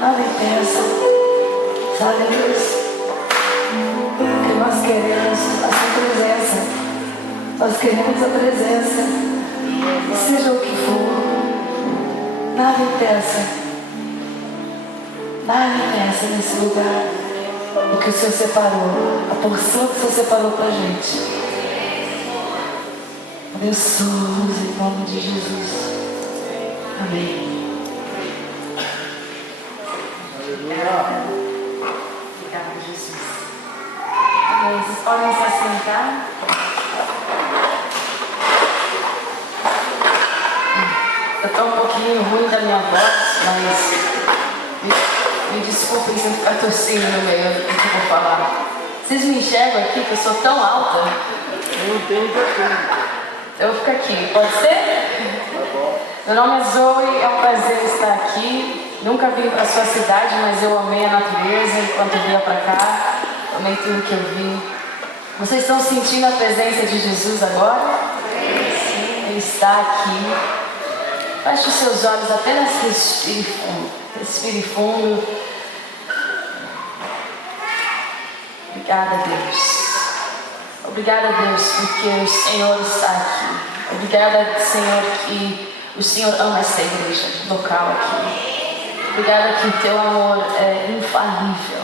nada impeça, sabe, Deus? Que nós queremos a sua presença, nós queremos a presença, seja o que for, nada impeça nesse lugar, o que o Senhor separou, a porção que o Senhor separou pra gente. Abençoe-nos em nome de Jesus. Amém. Obrigada, Jesus. Amém. Vocês podem se assentar. Eu estou um pouquinho ruim da minha voz, mas me desculpem se eu ficar tossindo no meio do que eu vou falar. Vocês me enxergam aqui que eu sou tão alta? Eu entendo aqui. Eu vou ficar aqui, pode ser? Tá bom. Meu nome é Zoe, é um prazer estar aqui. Nunca vim para a sua cidade, mas eu amei a natureza enquanto eu vinha para cá. Amei tudo que eu vi. Vocês estão sentindo a presença de Jesus agora? Sim, Ele está aqui. Feche os seus olhos, apenas respire fundo. Respire fundo. Obrigada, Deus. Obrigada, Deus, porque o Senhor está aqui. Obrigada, Senhor, que o Senhor ama essa igreja local aqui. Obrigada que o teu amor é infalível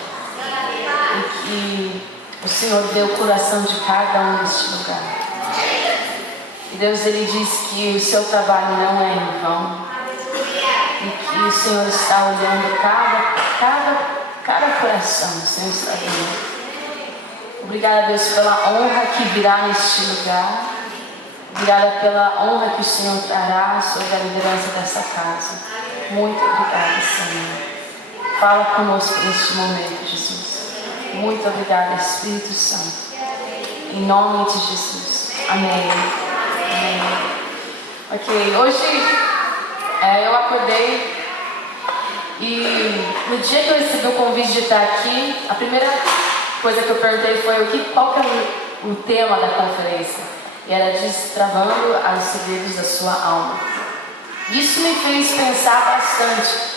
e que o Senhor deu o coração de cada um neste lugar. E Deus, Ele diz que o seu trabalho não é em vão e que o Senhor está olhando cada coração. O Senhor está vendo. Obrigada, Deus, pela honra que virá neste lugar. Obrigada pela honra que o Senhor trará sobre a liderança dessa casa. Muito obrigada, Senhor. Fala conosco neste momento, Jesus. Muito obrigada, Espírito Santo. Em nome de Jesus. Amém. Amém. Ok, hoje eu acordei e no dia que eu recebi o convite de estar aqui, a primeira coisa que eu perguntei foi qual que é o tema da conferência. E era destravando os segredos da sua alma. Isso me fez pensar bastante.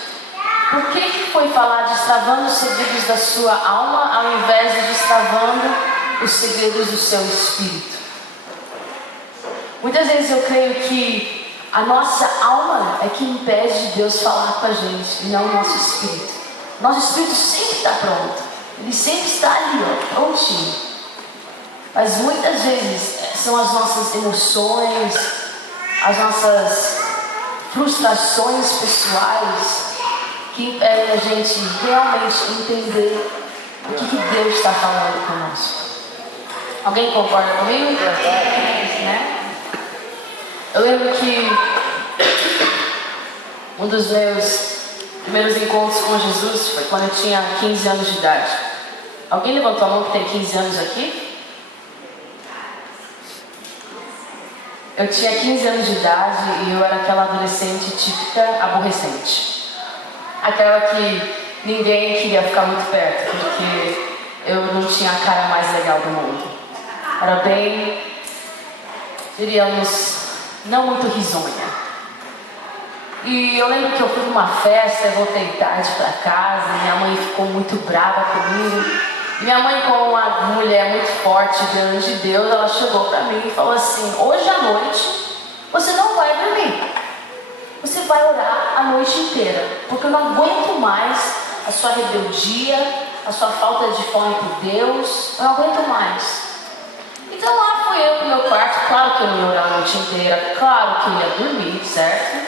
Por que foi falar destravando os segredos da sua alma ao invés de destravando os segredos do seu espírito? Muitas vezes eu creio que a nossa alma é que impede de Deus falar com a gente, e não o nosso espírito. Nosso espírito sempre está pronto. Ele sempre está ali, prontinho. Mas muitas vezes são as nossas emoções, as nossas frustrações pessoais que impedem a gente realmente entender o que Deus está falando conosco. Alguém concorda comigo? Né? Eu lembro que um dos meus primeiros encontros com Jesus foi quando eu tinha 15 anos de idade. Alguém levantou a mão que tem 15 anos aqui? Eu tinha 15 anos de idade e eu era aquela adolescente típica aborrecente. Aquela que ninguém queria ficar muito perto, porque eu não tinha a cara mais legal do mundo. Era bem, diríamos, não muito risonha. E eu lembro que eu fui numa festa, eu voltei tarde para casa, minha mãe ficou muito brava comigo. Minha mãe, como uma mulher muito forte diante de Deus, ela chegou para mim e falou assim: hoje à noite você não vai dormir, você vai orar a noite inteira, porque eu não aguento mais a sua rebeldia, a sua falta de fome por Deus, eu não aguento mais. Então lá fui eu pro meu quarto, claro que eu não ia orar a noite inteira, claro que eu ia dormir, certo?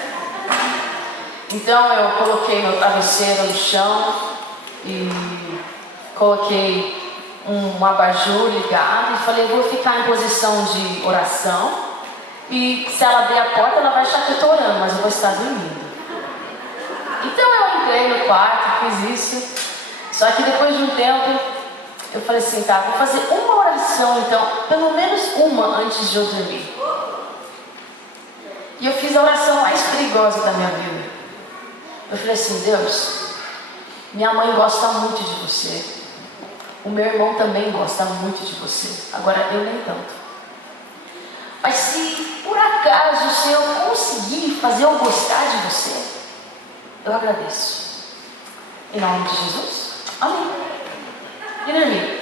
Então eu coloquei meu travesseiro no chão e coloquei um abajur ligado e falei: vou ficar em posição de oração e se ela abrir a porta ela vai achar que eu estou orando, mas eu vou estar dormindo. Então eu entrei no quarto, fiz isso, só que depois de um tempo eu falei assim: tá, vou fazer uma oração então, pelo menos uma antes de eu dormir. E eu fiz a oração mais perigosa da minha vida. Eu falei assim: Deus, minha mãe gosta muito de você. O meu irmão também gosta muito de você. Agora eu nem tanto. Mas se por acaso o Senhor conseguir fazer eu gostar de você, eu agradeço. Em nome de Jesus. Amém. E dormi.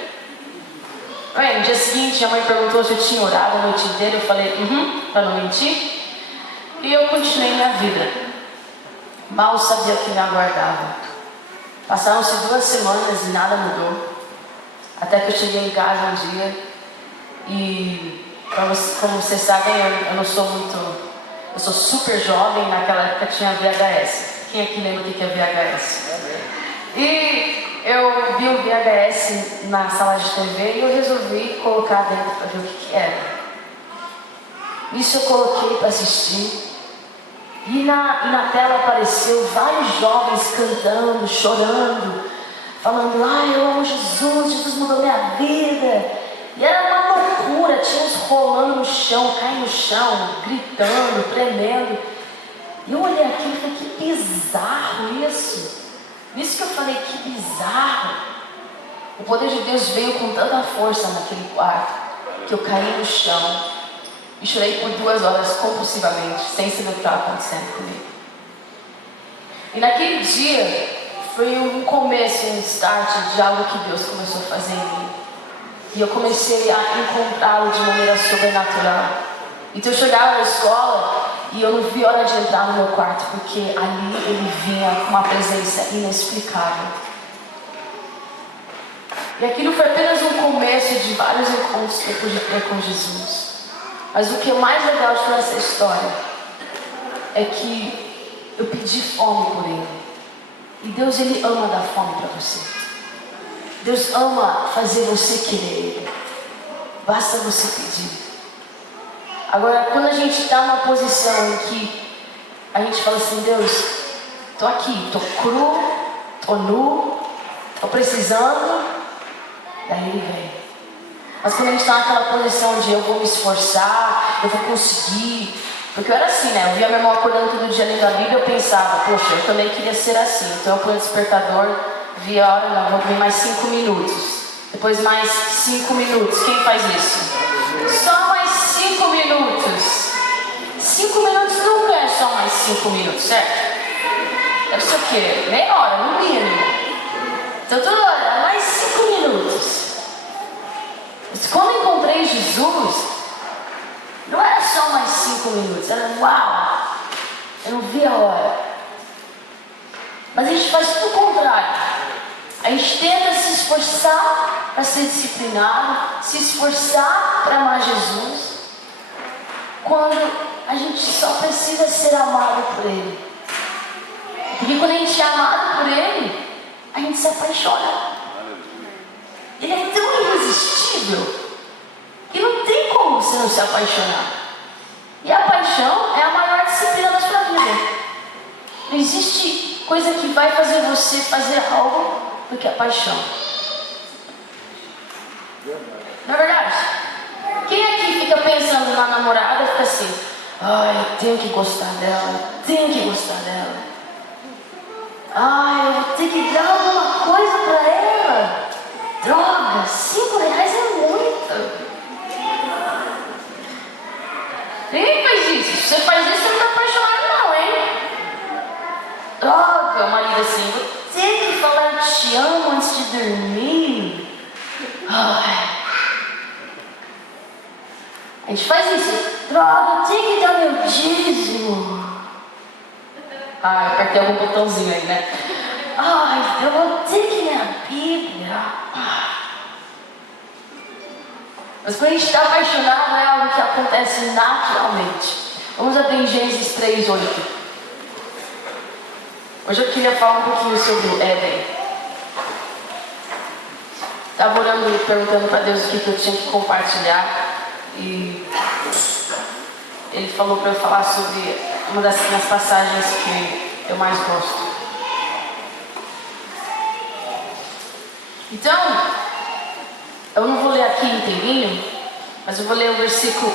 Bem, no dia seguinte, minha mãe perguntou se eu tinha orado a noite inteira. Eu falei, para não mentir. E eu continuei minha vida. Mal sabia o que me aguardava. Passaram-se 2 semanas e nada mudou. Até que eu cheguei em casa um dia e, como vocês sabem, eu não sou muito... Eu sou super jovem, naquela época tinha VHS. Quem aqui lembra o que é VHS? E eu vi o VHS na sala de TV e eu resolvi colocar dentro para ver o que era. Isso eu coloquei para assistir. E na tela apareceu vários jovens cantando, chorando, falando, eu amo Jesus, Jesus mudou minha vida. E era uma loucura, tinha uns rolando no chão, caindo no chão, gritando, tremendo. E eu olhei aquilo e falei, que bizarro isso. Isso que eu falei, que bizarro. O poder de Deus veio com tanta força naquele quarto, que eu caí no chão e chorei por 2 horas compulsivamente, sem saber o que estava acontecendo comigo. E naquele dia foi um começo, um start de algo que Deus começou a fazer em mim. E eu comecei a encontrá-lo de maneira sobrenatural. Então eu chegava na escola e eu não vi hora de entrar no meu quarto, porque ali ele vinha com uma presença inexplicável. E aquilo foi apenas um começo de vários encontros que eu pude ter com Jesus. Mas o que é mais legal de toda essa história é que eu pedi fome por Ele. E Deus, Ele ama dar fome para você. Deus ama fazer você querer Ele. Basta você pedir. Agora, quando a gente está numa posição em que a gente fala assim, Deus, estou aqui, estou cru, estou nu, estou precisando, daí Ele vem. Mas quando a gente está naquela posição de eu vou me esforçar, eu vou conseguir. Porque eu era assim, né? Eu via meu irmão acordando todo dia lendo a Bíblia, eu pensava, poxa, eu também queria ser assim. Então eu ponho o despertador, via a hora, não, vou dormir mais 5 minutos. Depois mais 5 minutos. Quem faz isso? Só mais 5 minutos. 5 minutos nunca é só mais 5 minutos, certo? Deve ser o quê? Meia hora, no mínimo. Então toda hora, mais 5 minutos. Mas quando eu encontrei Jesus, não era só mais 5 minutos, era uau! Eu não vi a hora. Mas a gente faz tudo o contrário. A gente tenta se esforçar para ser disciplinado, se esforçar para amar Jesus, quando a gente só precisa ser amado por Ele. Porque quando a gente é amado por Ele, a gente se apaixona. Ele é tão irresistível que não tem como você não se apaixonar. E a paixão é a maior disciplina da sua vida. Não existe coisa que vai fazer você fazer algo do que a paixão. Não é verdade? Quem aqui fica pensando na namorada e fica assim, eu tenho que gostar dela, tenho que gostar dela. Eu vou ter que dar alguma coisa para ela. Droga, R$5 é muito. Ninguém faz isso. Se você faz isso, você não está apaixonado não, hein? Droga, o marido assim, vou ter que falar te amo antes de dormir. A gente faz isso. Droga, eu tenho que dar meu dízimo. Eu apertei algum botãozinho aí, né? Eu vou ter que ler a Bíblia. Mas quando a gente está apaixonado, é algo que acontece naturalmente. Vamos abrir em Gênesis 3:8. Hoje eu queria falar um pouquinho sobre o Éden. Estava orando e perguntando para Deus o que eu tinha que compartilhar. E Ele falou para eu falar sobre uma das passagens que eu mais gosto. Então, eu não vou ler aqui inteirinho, mas eu vou ler o versículo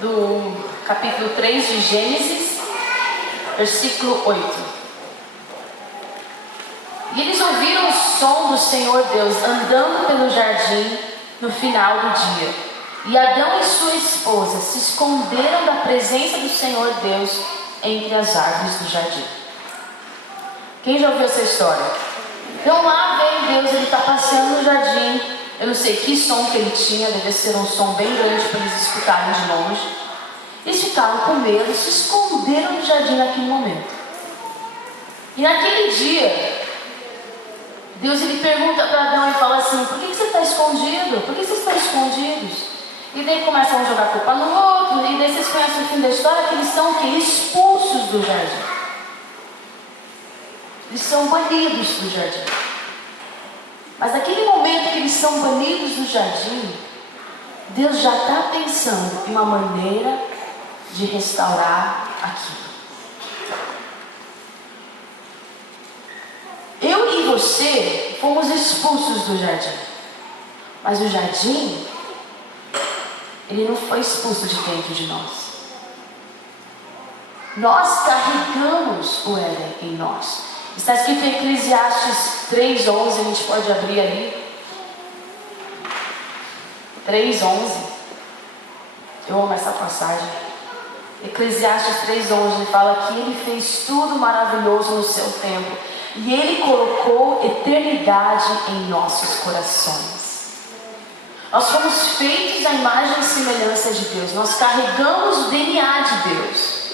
do capítulo 3 de Gênesis, versículo 8. E eles ouviram o som do Senhor Deus andando pelo jardim no final do dia. E Adão e sua esposa se esconderam da presença do Senhor Deus entre as árvores do jardim. Quem já ouviu essa história? Então lá vem Deus, ele está passeando no jardim. Eu não sei que som que ele tinha, deve ser um som bem grande para eles escutarem de longe. Eles ficaram com medo, se esconderam no jardim naquele momento. E naquele dia, Deus ele pergunta para Adão e fala assim: por que você está escondido? Por que vocês estão escondidos? E daí começam a jogar culpa no outro, e daí vocês conhecem o fim da história, que eles são o quê? Expulsos do jardim. Eles são banidos do jardim. Mas naquele momento que eles são banidos do jardim, Deus já está pensando em uma maneira de restaurar aquilo. Eu e você fomos expulsos do jardim. Mas o jardim, ele não foi expulso de dentro de nós. Nós carregamos o Éden em nós. Está escrito em Eclesiastes 3:11, a gente pode abrir ali. 3:11. Eu amo essa passagem. Eclesiastes 3:11 ele fala que ele fez tudo maravilhoso no seu tempo. E ele colocou eternidade em nossos corações. Nós fomos feitos à imagem e semelhança de Deus. Nós carregamos o DNA de Deus.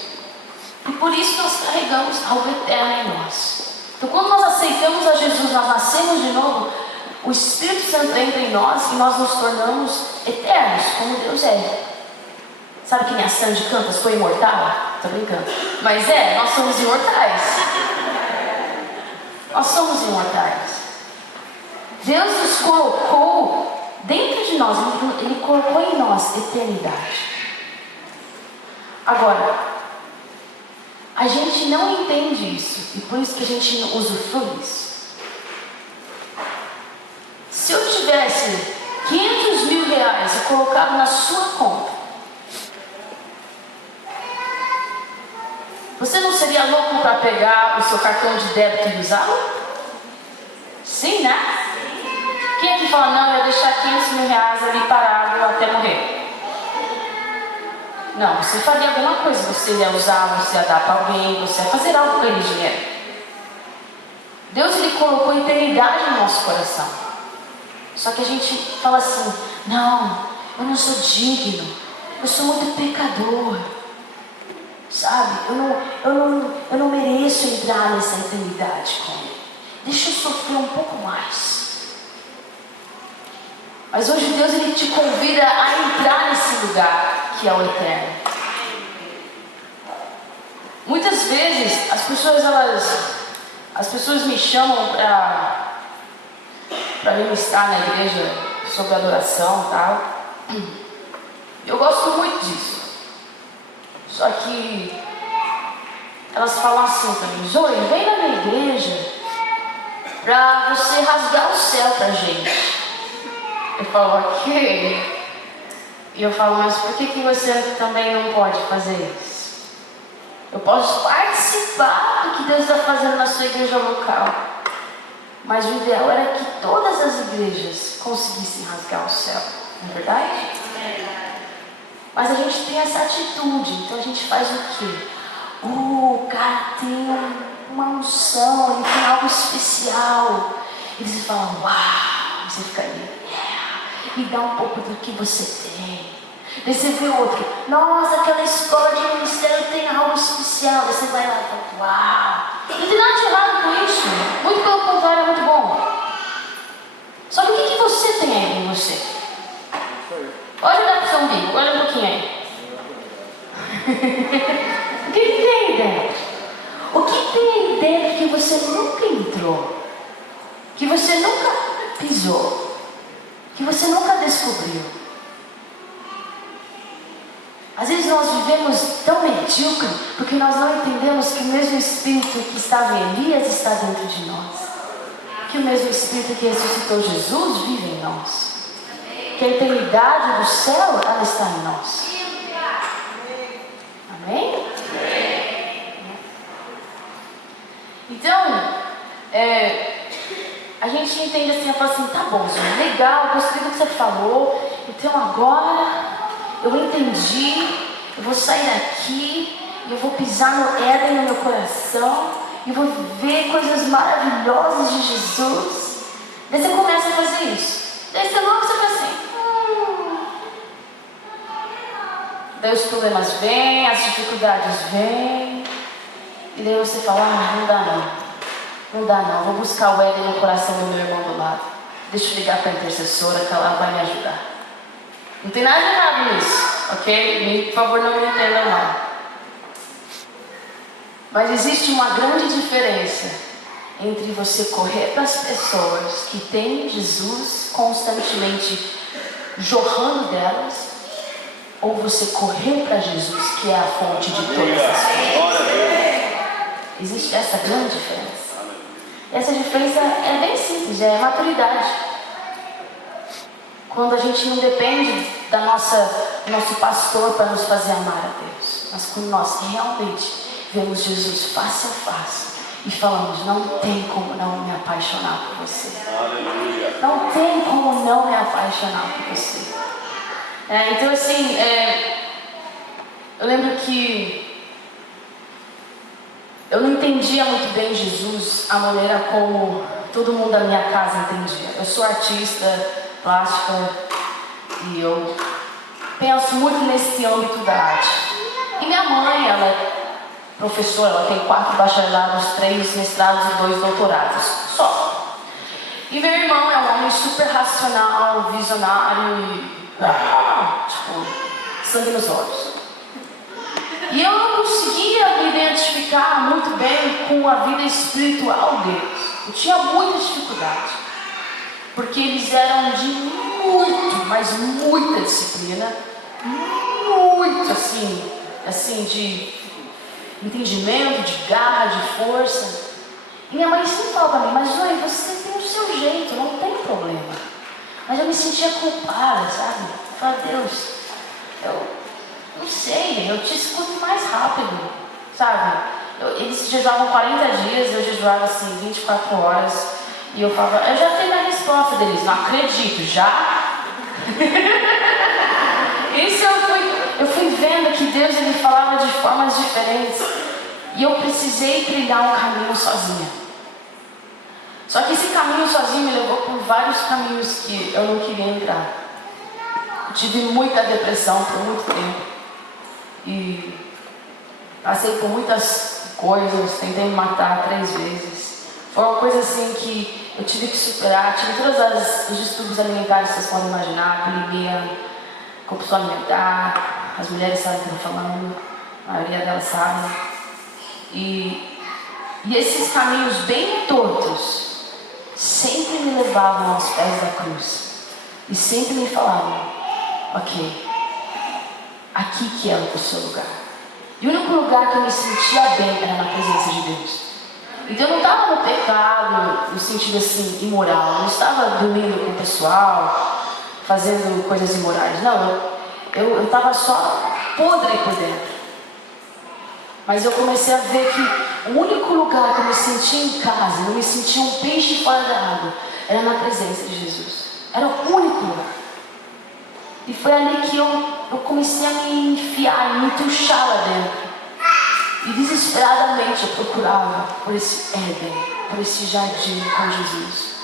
E por isso nós carregamos algo eterno em nós. Então quando nós aceitamos a Jesus, nós nascemos de novo, o Espírito Santo entra em nós e nós nos tornamos eternos, como Deus é. Sabe que nem a Sandy canta, sou imortal? Tô brincando. Mas nós somos imortais. Nós somos imortais. Deus nos colocou dentro de nós, Ele colocou em nós eternidade. Agora, a gente não entende isso, e por isso que a gente não usufrui isso. Se eu tivesse 500 mil reais e colocado na sua conta, você não seria louco para pegar o seu cartão de débito e usá-lo? Sim, né? Quem aqui fala, não, eu ia deixar 500 mil reais ali parado até morrer? Não, você faria alguma coisa, você ia usar, você ia dar para alguém, você ia fazer algo com aquele dinheiro. Deus ele colocou eternidade no nosso coração. Só que a gente fala assim, não, eu não sou digno, eu sou muito pecador. Sabe, eu não mereço entrar nessa eternidade com Ele. Deixa eu sofrer um pouco mais. Mas hoje Deus ele te convida a entrar nesse lugar que é o eterno. Muitas vezes as pessoas me chamam para ministrar na igreja sobre adoração e tal. Eu gosto muito disso. Só que elas falam assim para mim, Zoe, vem na minha igreja para você rasgar o céu pra gente. Eu falo, ok. E eu falo, mas por que você também não pode fazer isso? Eu posso participar do que Deus está fazendo na sua igreja local. Mas o ideal era que todas as igrejas conseguissem rasgar o céu. Não é verdade? Mas a gente tem essa atitude, então a gente faz o quê? O cara tem uma unção, ele tem algo especial. Eles falam, uau, você fica ali, me dá um pouco do que você tem. Daí você vê outro, nossa, aquela escola de ministério tem algo especial. Daí você vai lá e fala, uau. Não tem nada de errado com isso, muito pelo contrário, é muito bom. Só que o que você tem aí em você? Olha olhar para o seu umbigo, olha um pouquinho aí. O que tem aí dentro? O que tem aí dentro que você nunca entrou? Que você nunca pisou? Que você nunca descobriu? Às vezes nós vivemos tão medíocre porque nós não entendemos que o mesmo Espírito que estava em Elias está dentro de nós. Que o mesmo Espírito que ressuscitou Jesus vive em nós. Que a eternidade do céu, ela está em nós. Amém? Então, a gente entende assim, eu falo assim, tá bom, senhor, legal, gostei do que você falou, então agora eu entendi, eu vou sair daqui, eu vou pisar no Éden no meu coração, e vou ver coisas maravilhosas de Jesus. Daí você começa a fazer isso. Daí você logo você faz assim. Daí os problemas vêm, as dificuldades vêm. E daí você fala, não dá não. Não dá não, vou buscar o Éden no coração do meu irmão do lado. Deixa eu ligar para a intercessora que ela vai me ajudar. Não tem nada de errado nisso, ok? Por favor, não me entendam mal. Mas existe uma grande diferença entre você correr para as pessoas que têm Jesus constantemente jorrando delas, ou você correr para Jesus, que é a fonte de todas as coisas. Existe essa grande diferença. Essa diferença é bem simples, é maturidade. Quando a gente não depende do nosso pastor para nos fazer amar a Deus, mas quando nós realmente vemos Jesus face a face e falamos, não tem como não me apaixonar por você. Não tem como não me apaixonar por você. Então assim, eu lembro que eu não entendia muito bem Jesus, a maneira como todo mundo da minha casa entendia. Eu sou artista plástica e eu penso muito nesse âmbito da arte. E minha mãe, ela é professora, ela tem 4 bacharelados, 3 mestrados e 2 doutorados, só. E meu irmão é um homem super racional, visionário e tipo, sangue nos olhos. E eu não conseguia me identificar muito bem com a vida espiritual deles. Eu tinha muita dificuldade. Porque eles eram de muito, mas muita disciplina. Muito assim, de entendimento, de garra, de força. E minha mãe sempre falava para mim, mas Zoe, você tem o seu jeito, não tem problema. Mas eu me sentia culpada, sabe? Eu falava, Deus, eu não sei, eu te escuto mais rápido, sabe? Eles jejuavam 40 dias, eu jejuava assim 24 horas. E eu falava, eu já tenho a resposta deles, não acredito, já? Isso eu fui vendo que Deus ele falava de formas diferentes. E eu precisei trilhar um caminho sozinha. Só que esse caminho sozinho me levou por vários caminhos que eu não queria entrar. Eu tive muita depressão por muito tempo. E passei por muitas coisas, tentei me matar 3 vezes. Foi uma coisa assim que eu tive que superar. Tive todos os distúrbios alimentares que vocês podem imaginar, bulimia, compulsão alimentar. As mulheres sabem o que eu estou falando, a maioria delas sabem. E esses caminhos bem tortos sempre me levavam aos pés da cruz. E sempre me falavam, ok, aqui que é o seu lugar. E o único lugar que eu me sentia bem era na presença de Deus. Então eu não estava no pecado, no sentido assim, imoral. Eu não estava dormindo com o pessoal, fazendo coisas imorais. Não, eu estava só podre por dentro. Mas eu comecei a ver que o único lugar que eu me sentia em casa, eu me sentia um peixe fora da água, era na presença de Jesus. Era o único lugar. E foi ali que eu comecei a me enfiar, me tuchar lá dentro. E desesperadamente eu procurava por esse Éden, por esse jardim com Jesus.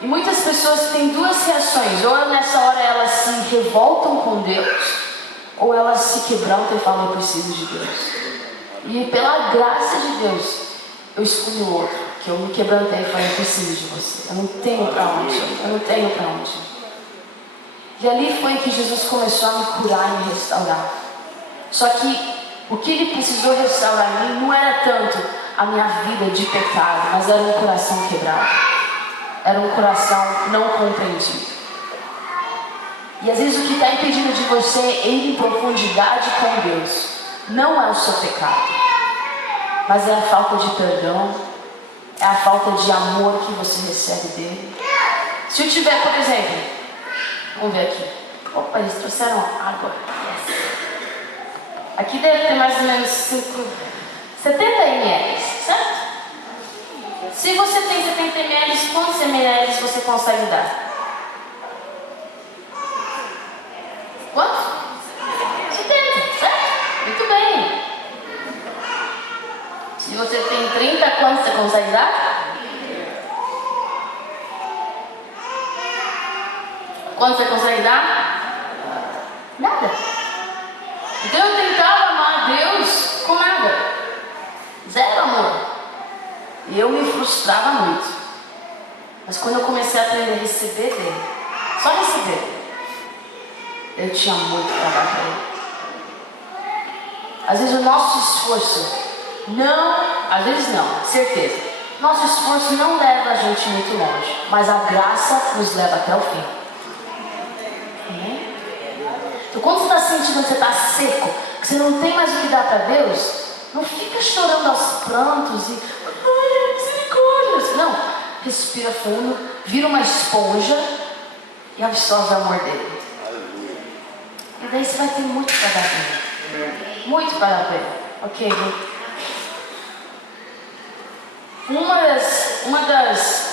E muitas pessoas têm 2 reações. Ou nessa hora elas se revoltam com Deus, ou elas se quebrantam e falam, eu preciso de Deus. E pela graça de Deus, eu escolhi o outro, que eu me quebrantei e falei, eu preciso de você. Eu não tenho para onde ir, eu não tenho para onde ir. E ali foi que Jesus começou a me curar e me restaurar. Só que o que ele precisou restaurar em mim não era tanto a minha vida de pecado, mas era um coração quebrado. Era um coração não compreendido. E às vezes o que está impedindo de você ir em profundidade com Deus não é o seu pecado, mas é a falta de perdão, é a falta de amor que você recebe dele. Se eu tiver, por exemplo, vamos ver aqui. Opa, eles trouxeram água. Aqui deve ter mais ou menos 70 ml, certo? Se você tem 70 ml, quantos ml você consegue dar? Quantos? 70, certo? Muito bem. consegue dar? Quanto você consegue dar? Nada. Então eu tentava amar a Deus com nada. Zero amor. E eu me frustrava muito. Mas quando eu comecei a aprender a receber dele, só receber, eu tinha muito para dar para ele. Às vezes o nosso esforço não, às vezes não, certeza. Nosso esforço não leva a gente muito longe, mas a graça nos leva até o fim. Então quando você está sentindo que você está seco, que você não tem mais o que dar para Deus, não fica chorando aos prantos e ai, misericórdia. Não, respira fundo, vira uma esponja e absorve o amor dele. E daí você vai ter muito para dar para ele. Muito para dar para ele. Ok, viu? Uma das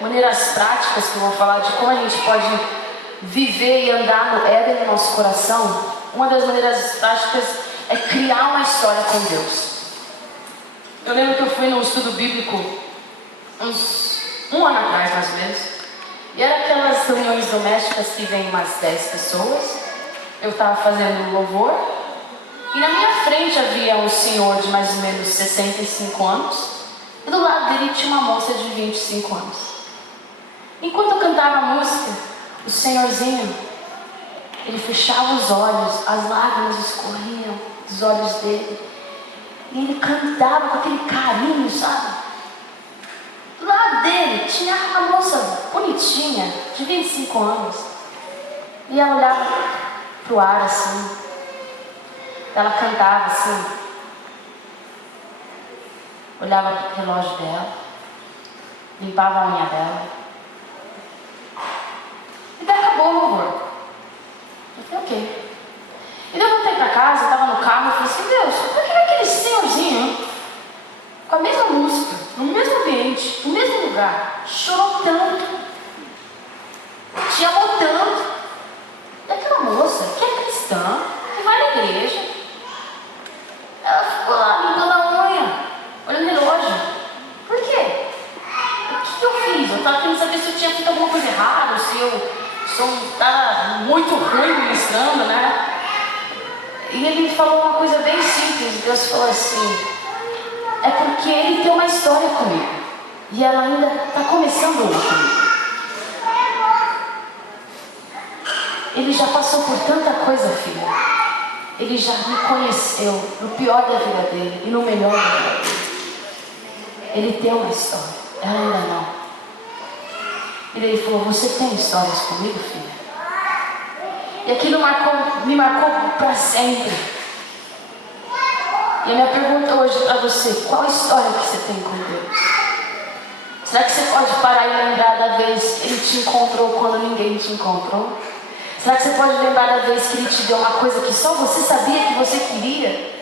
maneiras práticas que eu vou falar de como a gente pode viver e andar no Éden no nosso coração, uma das maneiras práticas é criar uma história com Deus. Eu lembro que eu fui num estudo bíblico um ano atrás, mais ou menos, e era aquelas reuniões domésticas que vem umas 10 pessoas. Eu estava fazendo louvor e na minha frente havia um senhor de mais ou menos 65 anos e do lado dele tinha uma moça de 25 anos. Enquanto eu cantava a música, o senhorzinho, ele fechava os olhos, as lágrimas escorriam dos olhos dele e ele cantava com aquele carinho, sabe? Do lado dele tinha uma moça bonitinha, de 25 anos, e ela olhava pro ar assim, ela cantava assim, olhava pro relógio dela, limpava a unha dela, e daí acabou o louvor. Eu falei, ok. E daí eu voltei pra casa, eu estava no carro, eu falei assim, Deus, por que aquele senhorzinho, com a mesma música, no mesmo ambiente, no mesmo lugar, chorou tanto, te amou tanto, e aquela moça que é cristã, que vai na igreja, ela ficou lá limpando a unha, olhando o relógio. Por quê? O que eu fiz? Eu estava querendo saber se eu tinha feito alguma coisa errada, se eu estava muito ruim ministrando, né? E ele falou uma coisa bem simples. Deus falou assim, é porque ele tem uma história comigo e ela ainda está começando uma comigo. Ele já passou por tanta coisa, filha. Ele já me conheceu no pior da vida dele e no melhor da vida dele. Ele tem uma história, ela ainda não. E daí ele falou, você tem histórias comigo, filha? E aquilo me marcou para sempre. E a minha pergunta hoje para você, qual história que você tem com Deus? Será que você pode parar e lembrar da vez que Ele te encontrou quando ninguém te encontrou? Será que você pode lembrar da vez que Ele te deu uma coisa que só você sabia que você queria?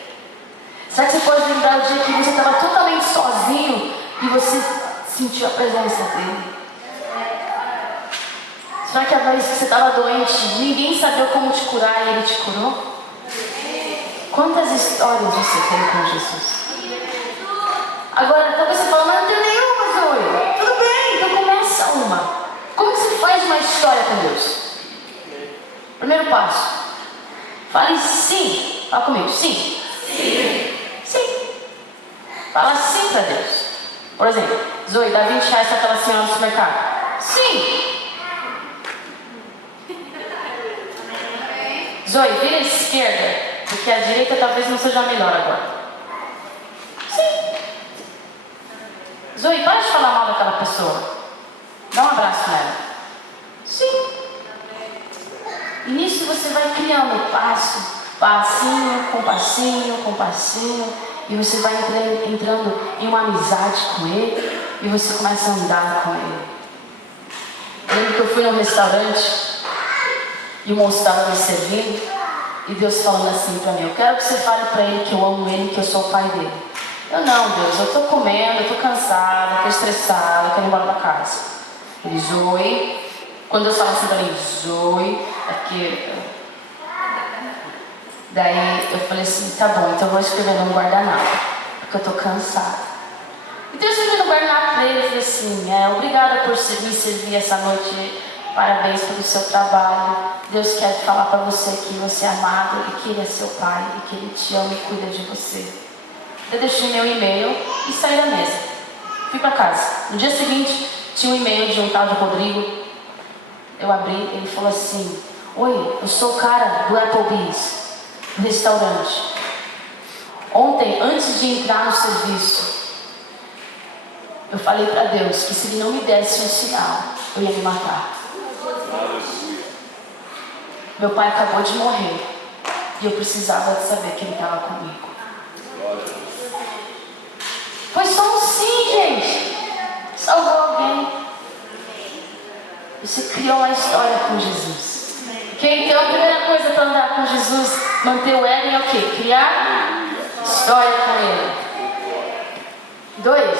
Será que você pode lembrar do dia que você estava totalmente sozinho e você sentiu a presença dEle? Será que a vez que você estava doente, ninguém sabia como te curar e Ele te curou? Quantas histórias você tem com Jesus? Agora, talvez você fale, mas não tem nenhuma, Zoe. Tudo bem, então começa uma. Como você faz uma história com Deus? Primeiro passo. Fale sim. Fala comigo, sim. Sim. Sim. Fala sim para Deus. Por exemplo, Zoe, dá 20 reais para aquela senhora no supermercado. Sim. Zoe, vira à esquerda, porque a direita talvez não seja melhor agora. Sim. Zoe, para de falar mal daquela pessoa. Dá um abraço nela. Sim. E nisso você vai criando passinho, com passinho, com passinho, e você vai entrando em uma amizade com Ele, e você começa a andar com Ele. Eu lembro que eu fui num restaurante, e o moço estava me servindo, e Deus falando assim para mim, eu quero que você fale para ele que eu amo ele, que eu sou o pai dele. Eu, não, Deus, eu estou comendo, eu estou cansada, estou estressada, eu quero ir embora para casa. Ele, Zoe, quando eu falo assim para ele, Zoe, aqui, daí eu falei assim, tá bom, então eu vou escrever no guardanapo, porque eu estou cansada. Então eu escrevi no guardanapo para ele e falei assim, obrigada por me servir essa noite, parabéns pelo seu trabalho. Deus quer falar para você que você é amado e que Ele é seu pai e que Ele te ama e cuida de você. Eu deixei meu e-mail e saí da mesa. Fui para casa. No dia seguinte, tinha um e-mail de um tal de Rodrigo. Eu abri, ele falou assim, oi, eu sou o cara do Applebee's, do restaurante. Ontem, antes de entrar no serviço, eu falei para Deus que se Ele não me desse um sinal, eu ia me matar. Meu pai acabou de morrer e eu precisava de saber que Ele estava comigo. Foi só um sim, gente. Salvou alguém. Você criou uma história com Jesus. Ok? Então a primeira coisa para andar com Jesus, manter o ego é o quê? Criar história com Ele. 2.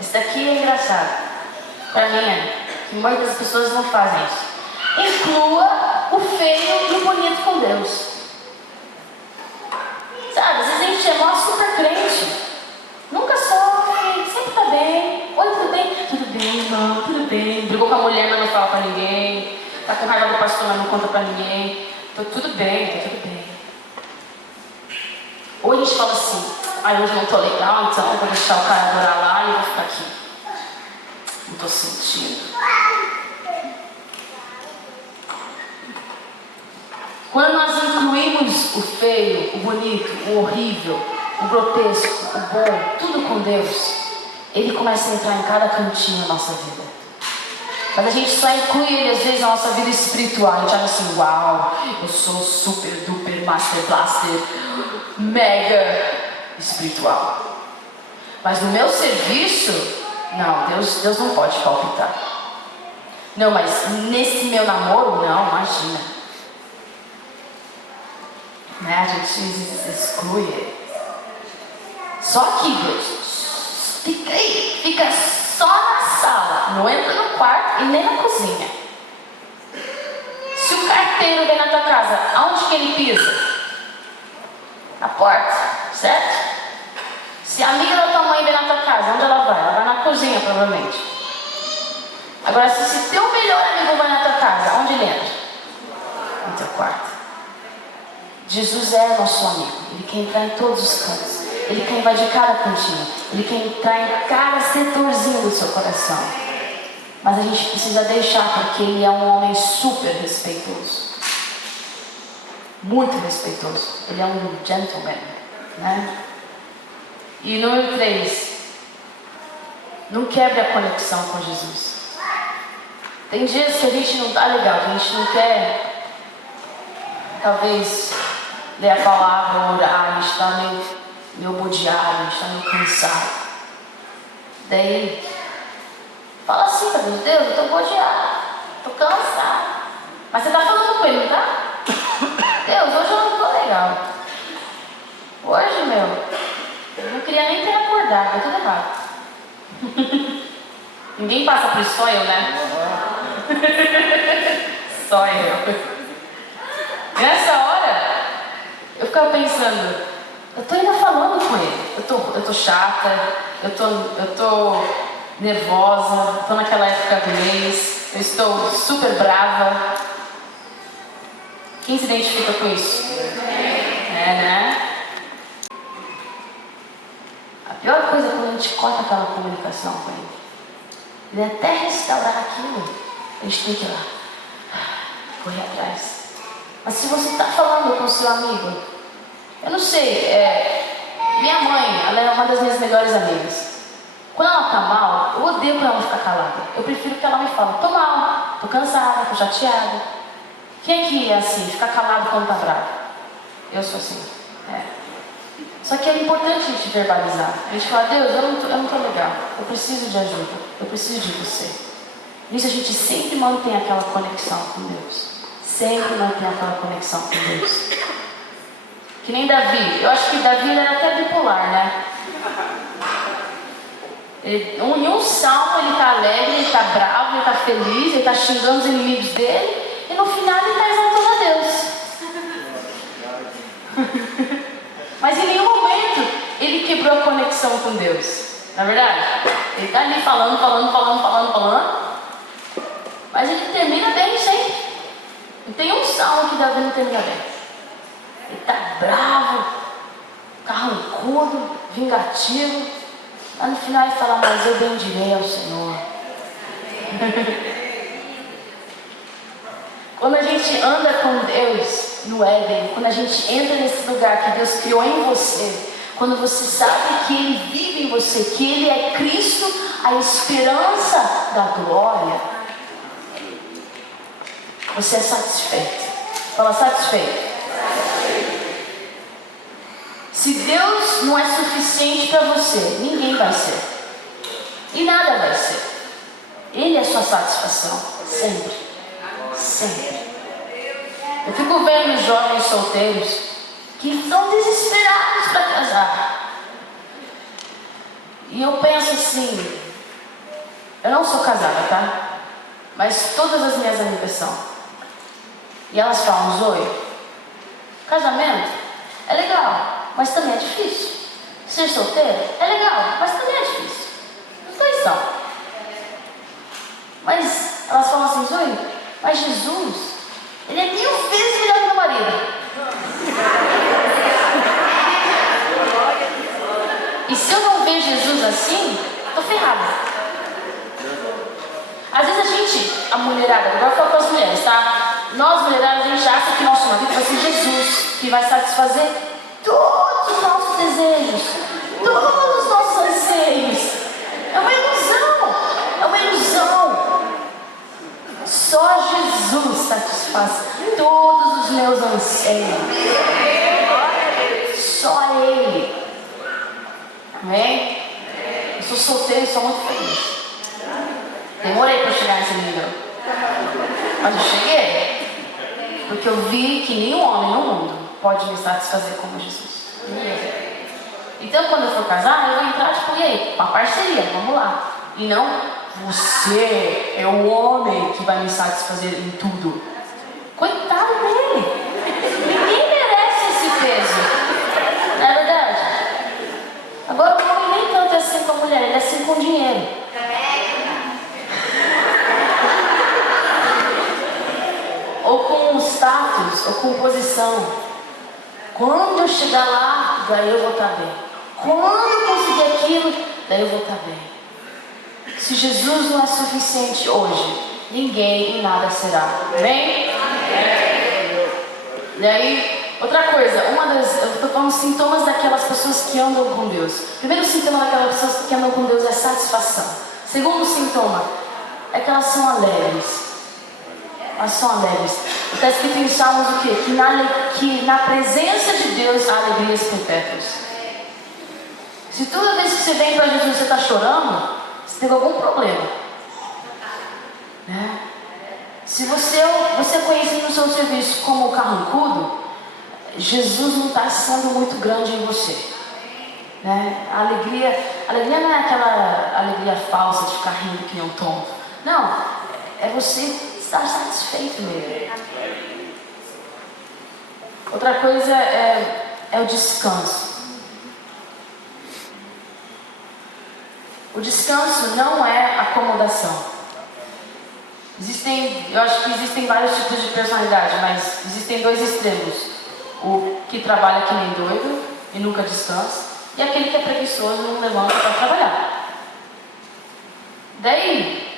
Esse daqui é engraçado. Para mim é. Muitas pessoas não fazem isso. Inclua o feio e o bonito com Deus. Sabe, às vezes a gente é mó super crente. Nunca sofre, sempre tá bem. Oi, tudo bem? Tudo bem, irmão, tudo bem. Brigou com a mulher, mas não fala pra ninguém. Tá com raiva do pastor, mas não conta pra ninguém. Tá tudo bem, tá tudo bem. Ou a gente fala assim, hoje eu não tô legal, então eu vou deixar o cara adorar lá e eu vou ficar aqui. Não tô sentindo. Quando nós incluímos o feio, o bonito, o horrível, o grotesco, o bom, tudo com Deus, Ele começa a entrar em cada cantinho da nossa vida. Mas a gente só inclui Ele às vezes na nossa vida espiritual. A gente acha assim, uau, eu sou super, duper, master, blaster, mega espiritual. Mas no meu serviço, não, Deus não pode palpitar. Não, mas nesse meu namoro, não, imagina. Né? A gente exclui Ele. Só que Deus fica aí, fica só na sala, não entra no quarto e nem na cozinha. Se o carteiro vem na tua casa, aonde que ele pisa? Na porta, certo? Se a amiga da tua mãe vem na tua casa, onde ela vai? Ela vai na cozinha, provavelmente. Agora, se teu melhor amigo vai na tua casa, onde ele entra? No teu quarto. Jesus é nosso amigo, Ele quer entrar em todos os cantos. Ele quer invadir cada cantinho. Ele quer entrar em cada setorzinho do seu coração. Mas a gente precisa deixar, porque Ele é um homem super respeitoso. Muito respeitoso. Ele é um gentleman, né? E número 3. Não quebre a conexão com Jesus. Tem dias que a gente não tá legal, que a gente não quer, talvez, ler a palavra, orar, a gente está meio bodeado, a gente está meio cansado. Daí, fala assim para Deus, Deus, eu estou bodeado, estou cansado. Mas você está falando com Ele, não tá? Deus, hoje eu não estou legal. Hoje, eu não queria nem ter acordado, é tudo errado. Ninguém passa por isso, só eu, né? Só eu. Nessa hora, eu ficava pensando, eu tô ainda falando com Ele. Eu tô chata, eu tô nervosa, tô naquela época do mês, eu estou super brava. Quem se identifica com isso? Né? A pior coisa é quando a gente corta aquela comunicação com Ele. Ele até restaurar aquilo, a gente tem que ir lá, correr atrás. Mas se você está falando com o seu amigo, eu não sei, minha mãe, ela é uma das minhas melhores amigas. Quando ela está mal, eu odeio quando ela fica calada. Eu prefiro que ela me fale, tô mal, tô cansada, tô chateada. Quem é que é assim, fica calado quando está bravo? Eu sou assim. Só que é importante a gente verbalizar. A gente fala, Deus, eu não tô legal, eu preciso de ajuda, eu preciso de você. Nisso a gente sempre mantém aquela conexão com Deus. Sempre mantém aquela conexão com Deus. Que nem Davi. Eu acho que Davi era até bipolar, né? Em um salmo ele está alegre, ele está bravo, ele está feliz, ele está xingando os inimigos dele. E no final ele está exaltando a Deus. Mas em nenhum momento ele quebrou a conexão com Deus. Na verdade, ele está ali falando, mas ele termina bem sempre. E tem um salmo que Davi não termina bem. Ele está bravo, carrancudo, vingativo. Lá no final ele fala, mas eu bendirei ao Senhor. Quando a gente anda com Deus no Éden, quando a gente entra nesse lugar que Deus criou em você, quando você sabe que Ele vive em você, que Ele é Cristo, a esperança da glória, você é satisfeito. Fala, satisfeito. Se Deus não é suficiente para você, ninguém vai ser. E nada vai ser. Ele é a sua satisfação. Sempre. Sempre. Eu fico vendo jovens solteiros que estão desesperados para casar. E eu penso assim, eu não sou casada, tá? Mas todas as minhas amigas são. E elas falam, Zoe, casamento é legal, mas também é difícil. Ser solteiro é legal, mas também é difícil. Os dois são. Mas elas falam assim, Zoe, mas Jesus, Ele é 1000 vezes melhor que meu marido. E se eu não ver Jesus assim, tô ferrada. Às vezes a mulherada, agora eu falo com as mulheres, tá? Nós mulheradas, a gente acha que nosso marido vai ser Jesus, que vai satisfazer todos os nossos desejos, todos os nossos anseios. É uma ilusão, é uma ilusão. Só Jesus satisfaz todos os meus anseios. Só Ele. Amém? Eu sou solteiro e sou muito feliz. Demorei para chegar nesse nível. Mas eu cheguei. Porque eu vi que nenhum homem no mundo pode me satisfazer como Jesus. Então quando eu for casar, eu vou entrar tipo, e aí? Uma parceria, vamos lá. E não, você é o homem que vai me satisfazer em tudo. Coitado dele. Ninguém merece esse peso. Não é verdade? Agora o homem nem tanto é assim com a mulher, ele é assim com o dinheiro. Ou com status, ou com posição. Quando eu chegar lá, daí eu vou estar bem. Quando eu conseguir aquilo, daí eu vou estar bem. Se Jesus não é suficiente hoje, ninguém e nada será. Amém? E aí, outra coisa, eu estou falando sintomas daquelas pessoas que andam com Deus. Primeiro sintoma daquelas pessoas que andam com Deus é satisfação. Segundo sintoma é que elas são alegres. Elas são alegres. Está escrito em Salmos o quê? Que na presença de Deus há alegrias perpétuas. Se toda vez que você vem para Jesus você está chorando, você teve algum problema. Né? Se você é conhecido no seu serviço como carrancudo, Jesus não está sendo muito grande em você. Né? A alegria não é aquela alegria falsa de ficar rindo que nem um tonto. Não, é você estar satisfeito nele. Outra coisa é o descanso. O descanso não é acomodação. Eu acho que existem vários tipos de personalidade, mas existem dois extremos. O que trabalha que nem doido e nunca descansa, e aquele que é preguiçoso e não levanta para trabalhar. Daí,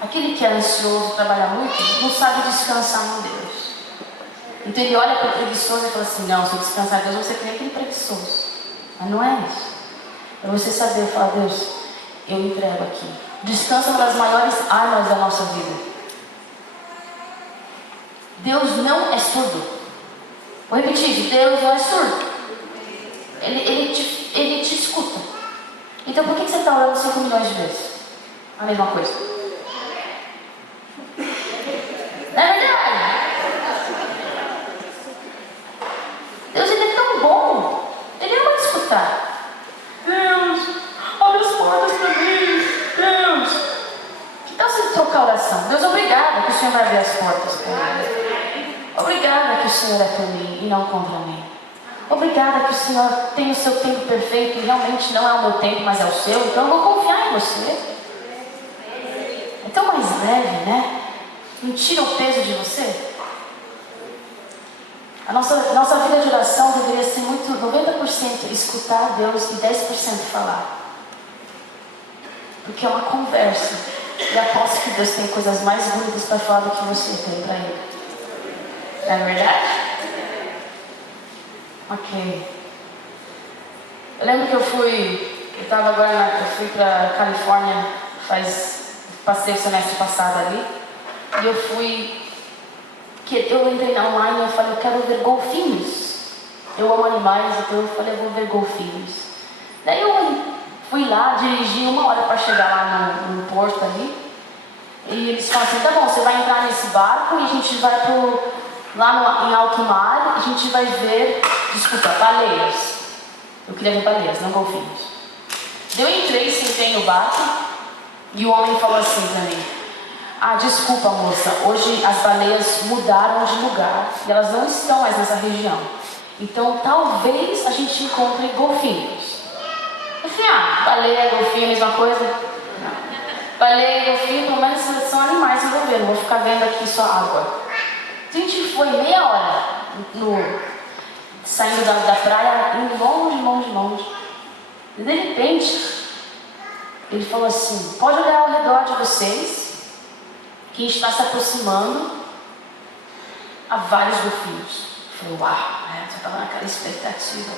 aquele que é ansioso, trabalha muito, não sabe descansar em Deus. Então ele olha para o preguiçoso e fala assim, não, se eu descansar em Deus, eu vou ser que nem aquele preguiçoso. Mas não é isso. É você saber falar, Deus, eu entrego aqui. Descanso é uma das maiores armas da nossa vida. Deus não é surdo. Vou repetir, Deus não é surdo. Ele te escuta. Então por que você está orando 5 milhões de vezes? A mesma coisa. Não é verdade? Deus, Ele é tão bom. Ele ama te escutar. Deus, abre as portas para mim. Deus. Que tal você trocar a oração? Deus, obrigada que o Senhor vai abrir as portas para mim. Obrigada que o Senhor é por mim e não contra mim. Obrigada que o Senhor tem o seu tempo perfeito e realmente não é o meu tempo, mas é o seu, então eu vou confiar em você. É tão mais leve, né? Não tira o peso de você. A nossa vida de oração deveria ser muito 90% escutar Deus e 10% falar. Porque é uma conversa. E aposto que Deus tem coisas mais bonitas para falar do que você tem para Ele. Não é verdade? Ok. Eu lembro que eu fui para Califórnia, passei o semestre passado ali. E eu entrei na online e eu falei, eu quero ver golfinhos. Eu amo animais, então eu falei, eu vou ver golfinhos. Daí eu fui lá, dirigi 1 hora para chegar lá no porto ali. E eles falaram assim, tá bom, você vai entrar nesse barco e a gente vai em alto mar e a gente vai ver, baleias. Eu queria ver baleias, não golfinhos. Daí eu entrei, sentei no barco e o homem falou assim para mim, desculpa moça, hoje as baleias mudaram de lugar e elas não estão mais nessa região. Então talvez a gente encontre golfinhos. Eu falei, baleia, golfinho, a mesma coisa? Não. Baleia e golfinho, pelo menos são animais envolvendo, não vou ficar vendo aqui só água. A gente foi meia hora saindo da praia, indo longe. E de repente, ele falou assim, pode olhar ao redor de vocês, que a gente está se aproximando a vários golfinhos. Eu falei, eu estava naquela expectativa.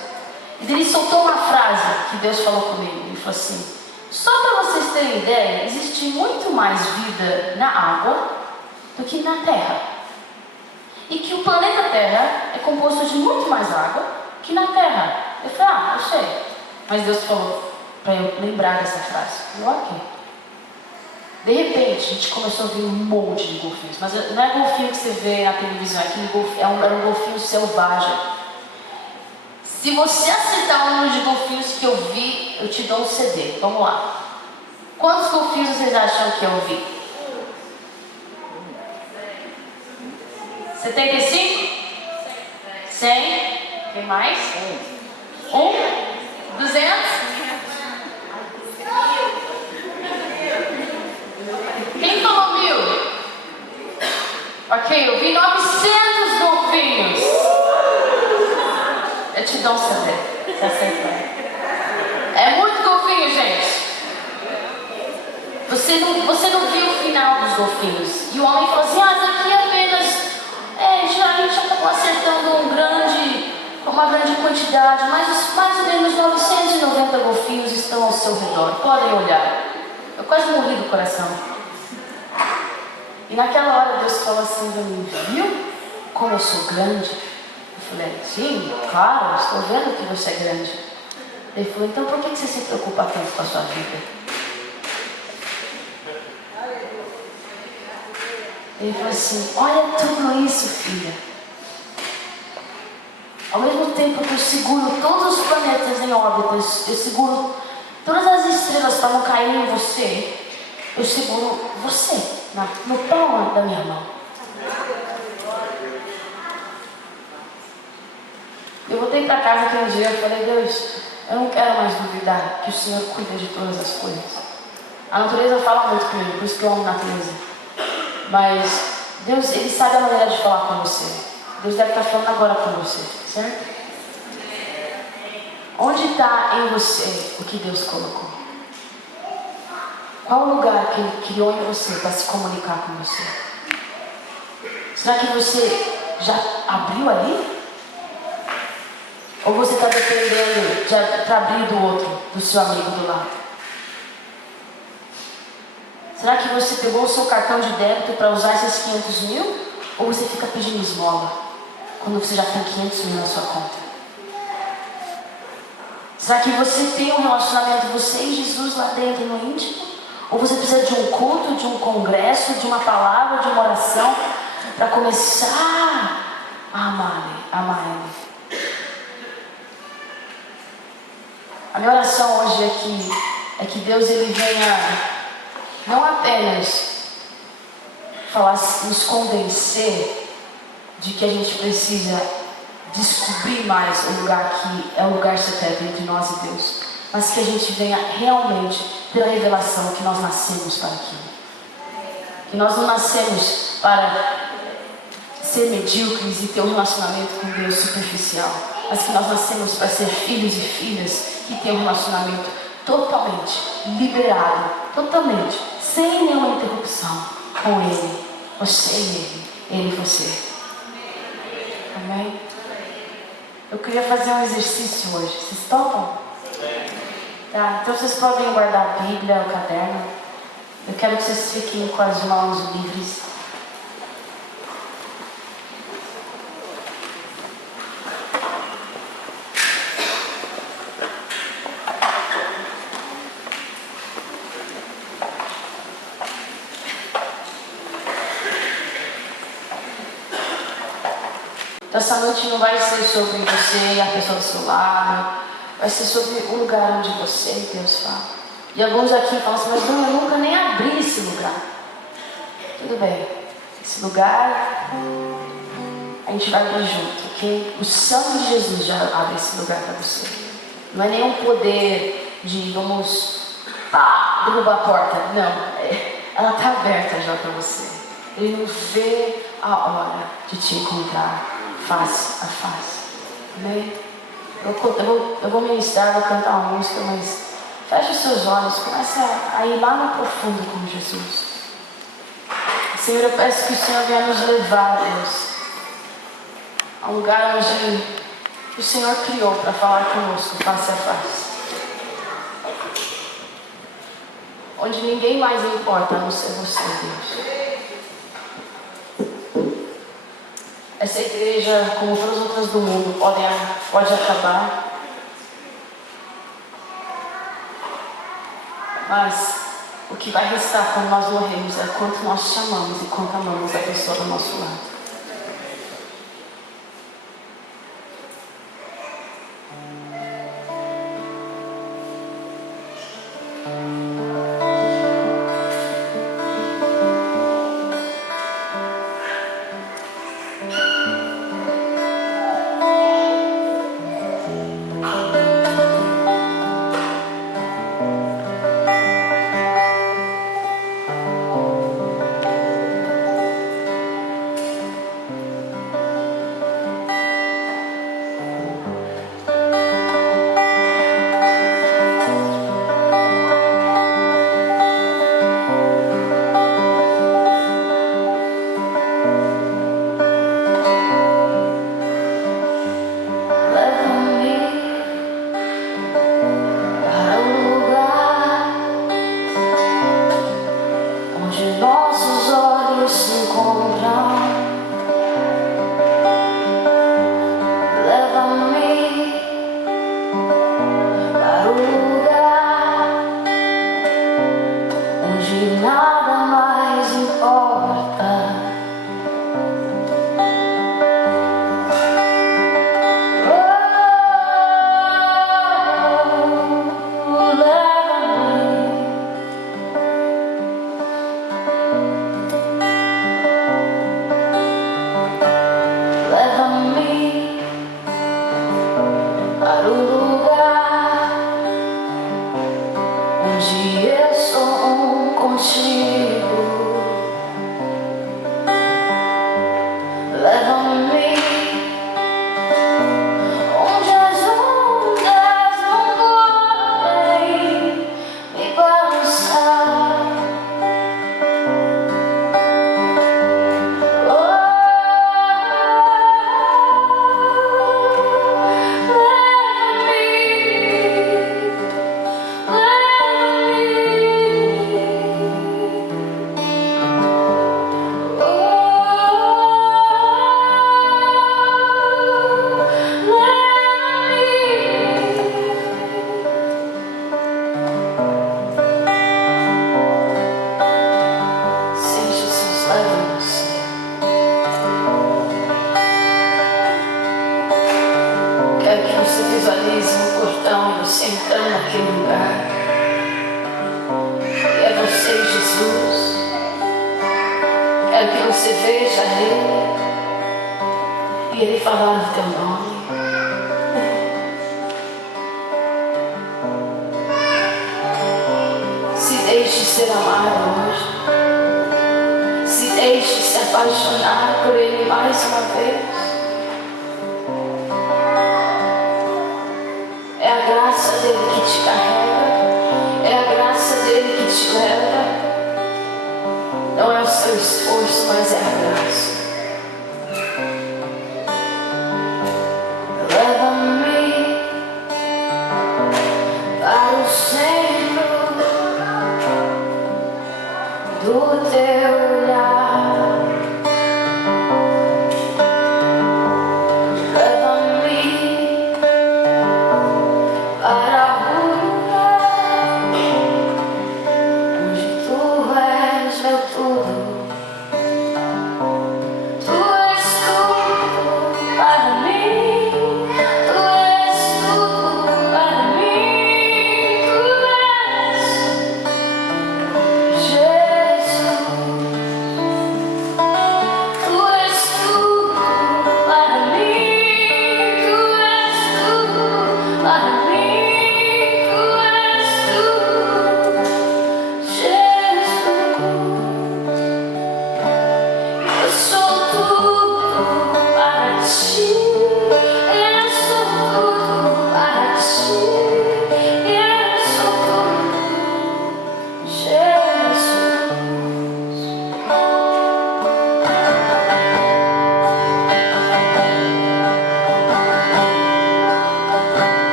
E ele soltou uma frase que Deus falou comigo. Ele falou assim, só para vocês terem ideia, existe muito mais vida na água do que na terra. E que o planeta Terra é composto de muito mais água que na terra. Eu falei, eu sei. Mas Deus falou para eu lembrar dessa frase. Eu, ok. De repente, a gente começou a ver um monte de golfinhos. Mas não é golfinho que você vê na televisão, era um golfinho selvagem. Se você acertar o número de golfinhos que eu vi, eu te dou um CD. Vamos lá. Quantos golfinhos vocês acham que eu vi? 75? 100? Tem mais? 200? Quem falou 1000? Ok, eu vi 900 golfinhos. Eu te dou um CD. Tá acertando. É muito golfinho, gente. Você não viu o final dos golfinhos. E o homem falou assim, isso aqui é apenas... a gente já acabou acertando uma grande quantidade, mas mais ou menos 990 golfinhos estão ao seu redor. Podem olhar. Eu quase morri do coração. E naquela hora Deus falou assim para mim, viu como eu sou grande? Eu falei, sim, claro, estou vendo que você é grande. Ele falou, então por que você se preocupa tanto com a sua vida? Ele falou assim, olha tudo isso, filha. Ao mesmo tempo que eu seguro todos os planetas em órbitas, eu seguro todas as estrelas para não cair em você, eu seguro você no palmo da minha mão. Eu voltei para casa aquele dia e falei, Deus, eu não quero mais duvidar que o Senhor cuida de todas as coisas. A natureza fala muito comigo, por isso que eu amo a natureza. Mas Deus, Ele sabe a maneira de falar com você. Deus deve estar falando agora com você, certo? Onde está em você o que Deus colocou? Qual o lugar que Ele criou em você para se comunicar com você? Será que você já abriu ali? Ou você está dependendo para abrir do outro, do seu amigo do lado? Será que você pegou o seu cartão de débito para usar esses 500 mil? Ou você fica pedindo esmola quando você já tem 500 mil na sua conta? Será que você tem um relacionamento, você e Jesus lá dentro no íntimo? Ou você precisa de um culto, de um congresso, de uma palavra, de uma oração para começar a amar Ele? A minha oração hoje é que Deus Ele venha não apenas nos convencer de que a gente precisa descobrir mais o lugar que é o lugar secreto entre nós e Deus, mas que a gente venha realmente ter a revelação que nós nascemos para aquilo. Que nós não nascemos para ser medíocres e ter um relacionamento com Deus superficial, mas que nós nascemos para ser filhos e filhas que têm um relacionamento totalmente liberado, totalmente, sem nenhuma interrupção com Ele, você e Ele e você. Amém? Eu queria fazer um exercício hoje, vocês topam? Tá, então vocês podem guardar a Bíblia, o caderno. Eu quero que vocês fiquem com as mãos livres. Então, essa noite não vai ser sobre você e a pessoa do seu lado, vai ser sobre o lugar onde você e Deus falam. E alguns aqui falam assim, mas não, eu nunca nem abri esse lugar. Tudo bem, esse lugar a gente vai abrir junto, ok? O sangue de Jesus já abre esse lugar para você. Não é nenhum poder de vamos derrubar a porta, não. Ela está aberta já para você. Ele não vê a hora de te encontrar face a face. Amém? Eu vou ministrar, vou cantar uma música, mas feche os seus olhos, começa a ir lá no profundo com Jesus. Senhor, eu peço que o Senhor venha nos levar, Deus, a um lugar onde o Senhor criou para falar conosco face a face. Onde ninguém mais importa a não ser você, Deus. Essa igreja, como todas as outras do mundo, pode acabar. Mas o que vai restar quando nós morrermos é quanto nós te amamos e quanto amamos a pessoa do nosso lado. Quero que você veja Ele e Ele falar o teu nome. deixe ser amado hoje. Se deixe se apaixonar por Ele mais uma vez. É a graça dele que te carrega. É a graça dele que te leva. Não é o seu esforço, mas é a graça. Leva-me para o centro do teu olhar. Leva-me para a rua onde tu és meu tudo. Tu és tudo para mim. Tu és tudo para mim. Tu és Jesus. Tu és tudo para mim. Tu és tudo para mim. Tu és tudo, Jesus. Eu sou tudo para ti. Eu sou tudo para ti. Eu sou tudo, Jesus.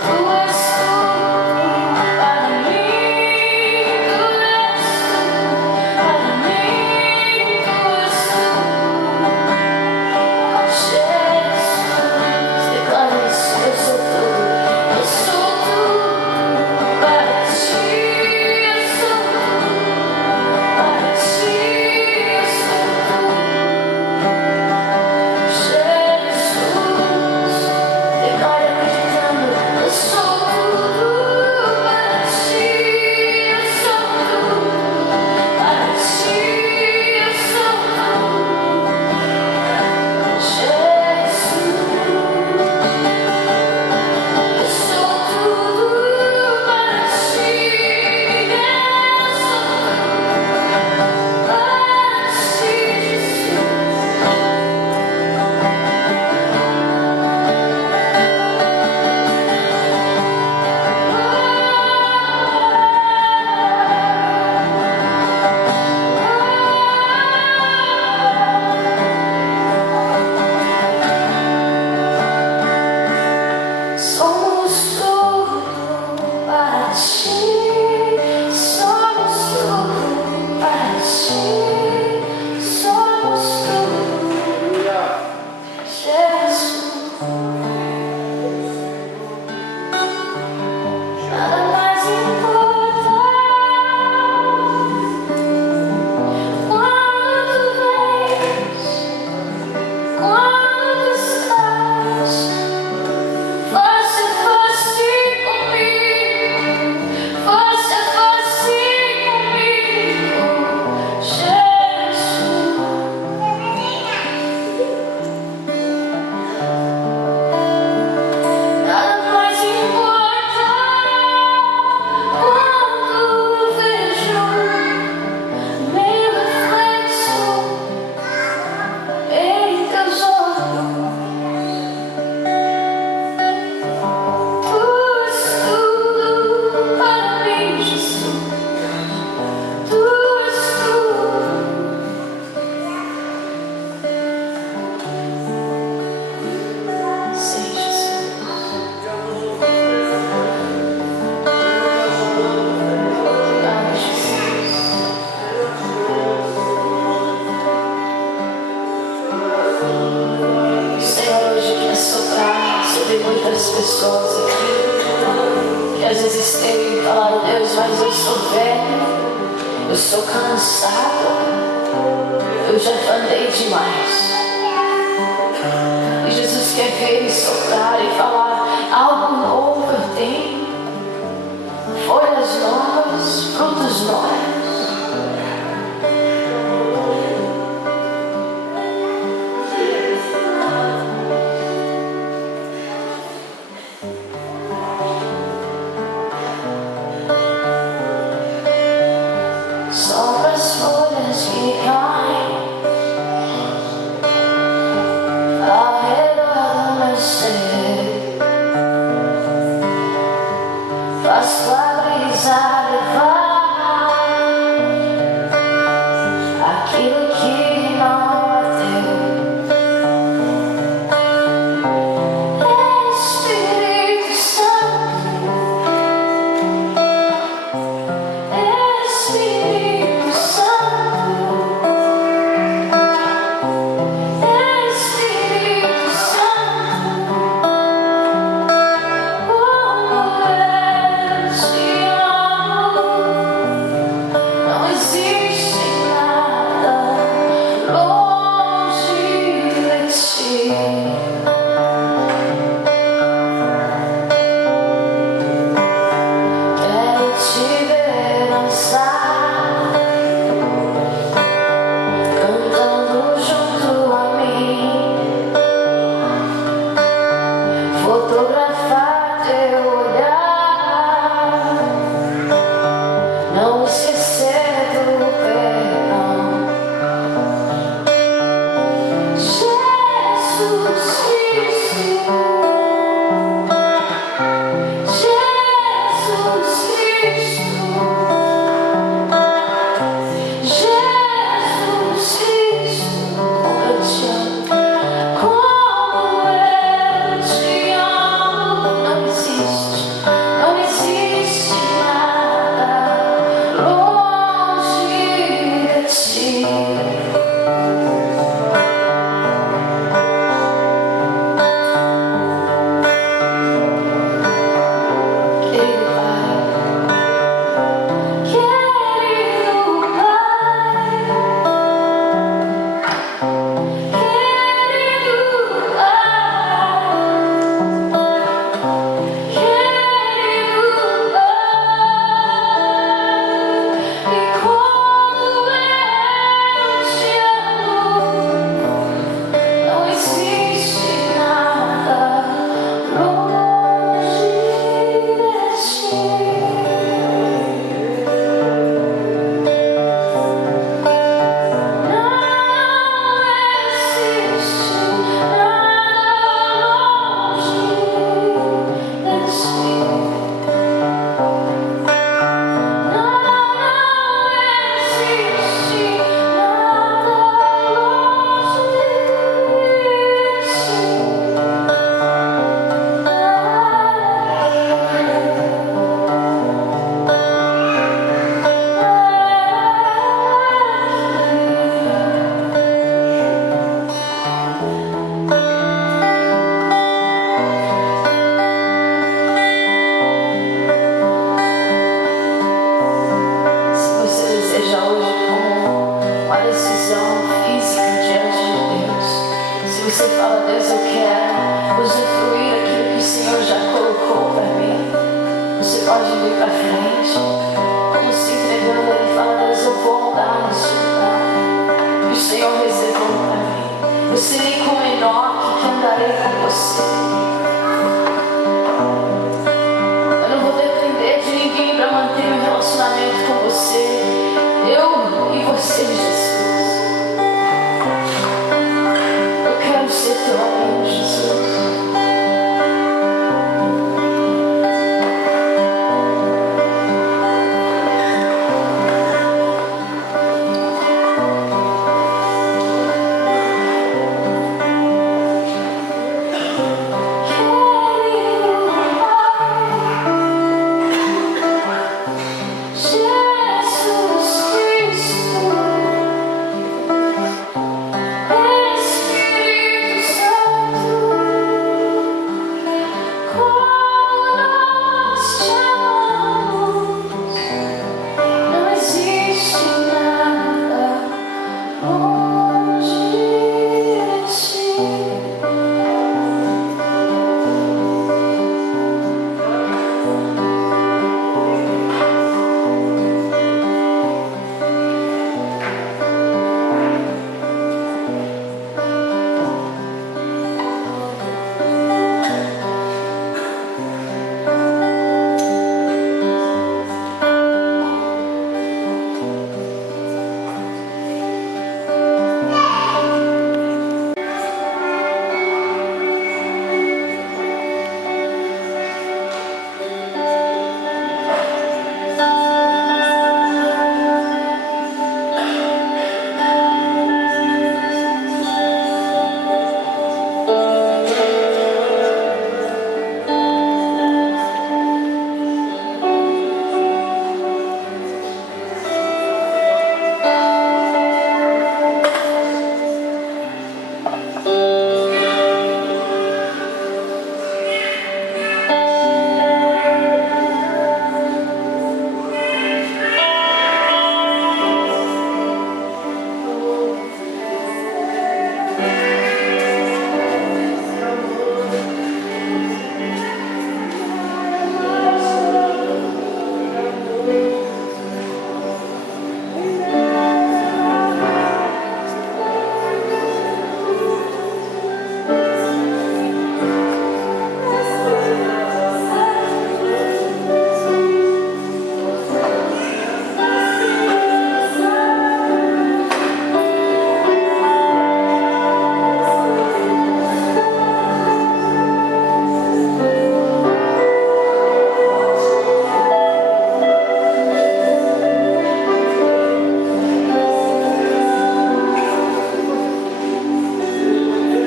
Tu és tudo para mim. Tu és tudo para mim. Tu és tudo, Jesus. Declara isso. Eu sou tudo. Eu sou tudo para ti. Eu sou tudo para ti. Eu sou tudo, Jesus. Declara acreditando. Eu sou tudo para ti. Eu sou tudo para ti. Eu sou tudo, Jesus. Eu sou tudo para ti. Eu sou tudo para ti, somos tudo para ti. Somos tudo para ti. Somos tudo, Jesus. Nada mais importa quando vens, quando estás face a face comigo, face a face comigo, Jesus. Nada mais importa quando vejo meu reflexo em teus olhos. Tu és tudo para mim, Jesus. Tu és tudo. Sim, Jesus. Obrigada, Jesus. O Senhor hoje quer soprar sobre muitas pessoas aqui que às vezes têm falado: Deus, mas eu sou velho, eu sou cansado, eu já andei demais. E Jesus quer ver e soprar e falar: algo novo eu tenho, folhas novas, frutos novos. ser. Faz tua brisa levar aquilo que não bateu. Espírito Santo, Espírito Santo, Espírito Santo, como eu te amo. Não existe nada longe de ti. Quero te ver dançar, cantando junto a mim, fotografar teu olhar, não esquecer do perdão. Jesus Cristo, Jesus Cristo, Jesus Cristo, como eu te amo. Não existe nada longe de ti. Querido você fala, Deus, eu quero usufruir aquilo que o Senhor já colocou para mim. Você pode vir para frente, como se entregando e fala, Deus, eu vou andar neste lugar que o Senhor reservou para mim. Eu serei como Enoque, que andarei com você.